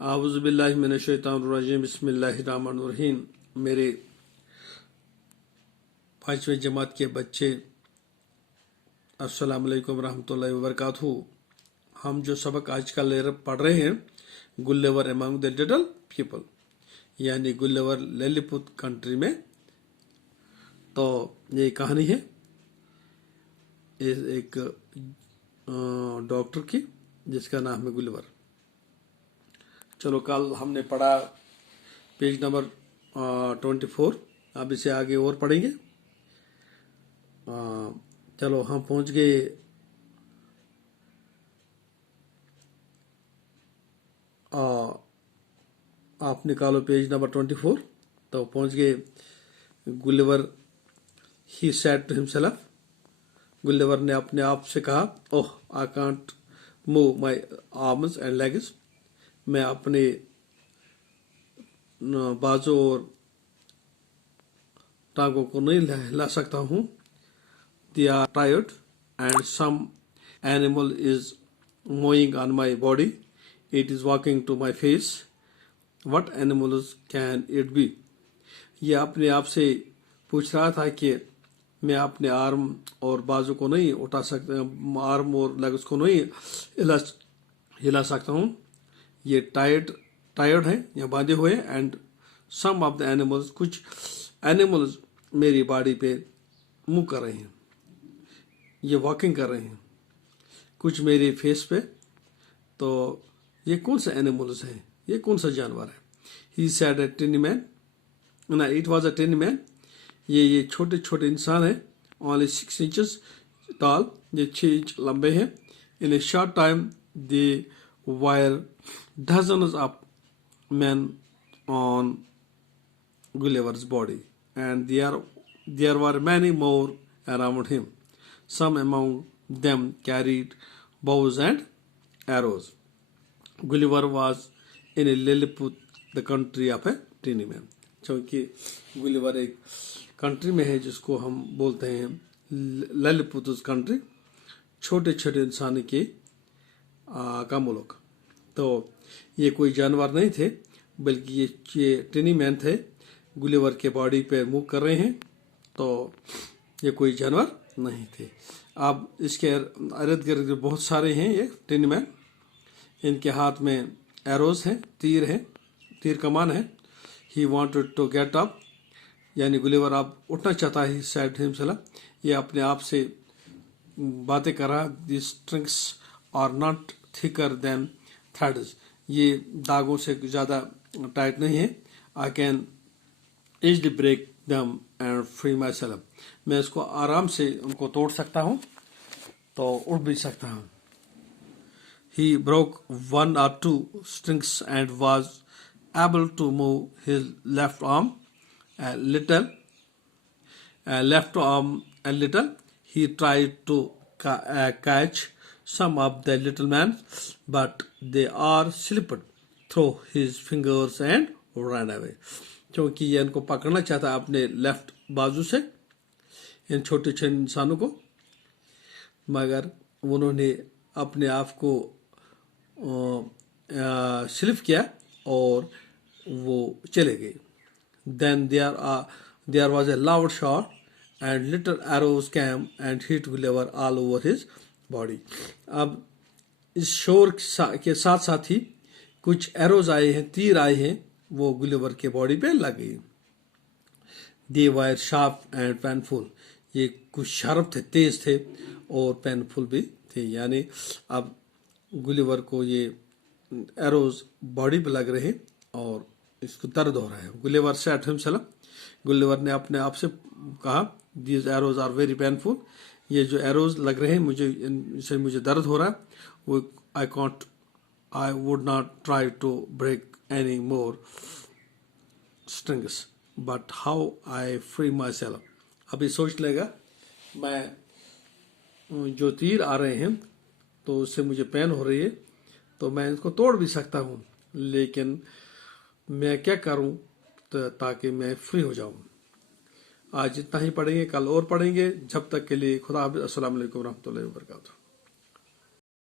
आऊज़ुबिल्लाहि मिनश्शैतानिर्रजीम बिस्मिल्लाहिर्रहमानिर्रहीम। मेरे 5वीं जमात के बच्चे, अस्सलाम वालेकुम रहमतुल्लाहि व बरकातहू। हम जो सबक आज का पढ़ रहे हैं, गुल्लिवर अमंग द लिटिल पीपल, यानी गुल्लिवर लिलीपुट कंट्री में। तो ये कहानी है एक डॉक्टर की जिसका नाम है गुल्लिवर। चलो, कल हमने पढ़ा पेज नंबर 24। अब इसे आगे और पढ़ेंगे। चलो, हम पहुंच गए आप निकालो पेज नंबर 24। तो पहुंच गए Gulliver he said to himself. Gulliver ने अपने आप से कहा, oh I can't move my arms and legs. मैं अपने बाजू और टांगों को नहीं हिला सकता हूँ। They are tired and some animal is moving on my body. It is walking to my face. What animals can it be? ये अपने आप से पूछ रहा था कि मैं अपने आर्म और बाजू को नहीं उठा सकता, आर्म और लेग्स को नहीं हिला सकता हूँ। ये टायर्ड है या बांधे हुए। And some of the animals, कुछ एनिमल्स मेरी बॉडी पे मूव कर रहे हैं, ये वॉकिंग कर रहे हैं, कुछ मेरे फेस पे। तो ये कौन सा एनिमल्स है, ये कौन सा जानवर है? He said a tiny man, no it was a tiny man. ये छोटे छोटे इंसान है, ओनली 6 inches tall, ये 6 इंच लंबे हैं। In a short time they were dozens of men on Gulliver's body, and there were many more around him. Some among them carried bows and arrows. Gulliver was in a Lilliput, the country of a tiny man. क्योंकि Gulliver एक country में है जिसको हम बोलते हैं ललिपुतुस country, छोटे छोटे इंसान के का मुल्क। तो ये कोई जानवर नहीं थे, बल्कि ये टिनी मैन थे, गुलिवर के बॉडी पे मूव कर रहे हैं। तो ये कोई जानवर नहीं थे। अब इसके इर्द गिर्द बहुत सारे हैं ये टिनी मैन। इनके हाथ में एरोज हैं, तीर है, तीर कमान है। He wanted to get up, यानी गुलिवर अब उठना चाहता है। सेड हिमसेल्फ, ये अपने आप से बातें कर रहा। This strings are not thicker than threads, ये धागों से ज्यादा टाइट नहीं है। I can easily break them and free my self, मैं इसको आराम से उनको तोड़ सकता हूँ, तो उड़ भी सकता हूँ। He broke 1 or 2 strings and was able to move his left arm a little. He tried to catch some of the little man, but they are slipped through his fingers and ran away. क्योंकि ये इनको पकड़ना चाहता अपने left बाजू से, इन छोटे छोटे इंसानों को, मगर उन्होंने अपने आप को स्लिप किया और वो चले गए। Then there was a loud shot and little arrows came and hit Gulliver all over his body. अब इस शोर के साथ साथ ही कुछ एरोज आए हैं, तीर आए हैं, वो गुलिवर के बॉडी पे लग गई। They were sharp and painful, ये कुछ शार्प थे, तेज थे और पेनफुल भी थे। यानी अब गुलिवर को ये एरोज बॉडी पे लग रहे हैं और इसको दर्द हो रहा है। गुलिवर सेड हिमसेल्फ, गुलिवर ने अपने आप से कहा, these arrows are very painful, ये जो एरोज लग रहे हैं मुझे, इनसे मुझे दर्द हो रहा है। वो I would not try to break any more strings, but how I free my self. अभी सोच लेगा, मैं जो तीर आ रहे हैं तो उससे मुझे पेन हो रही है, तो मैं इसको तोड़ भी सकता हूँ, लेकिन मैं क्या करूं ताकि मैं फ्री हो जाऊं। आज इतना ही पढ़ेंगे, कल और पढ़ेंगे। जब तक के लिए खुदा हाफिज़। अस्सलाम वालेकुम रहमतुल्लाहि व बरकातहू।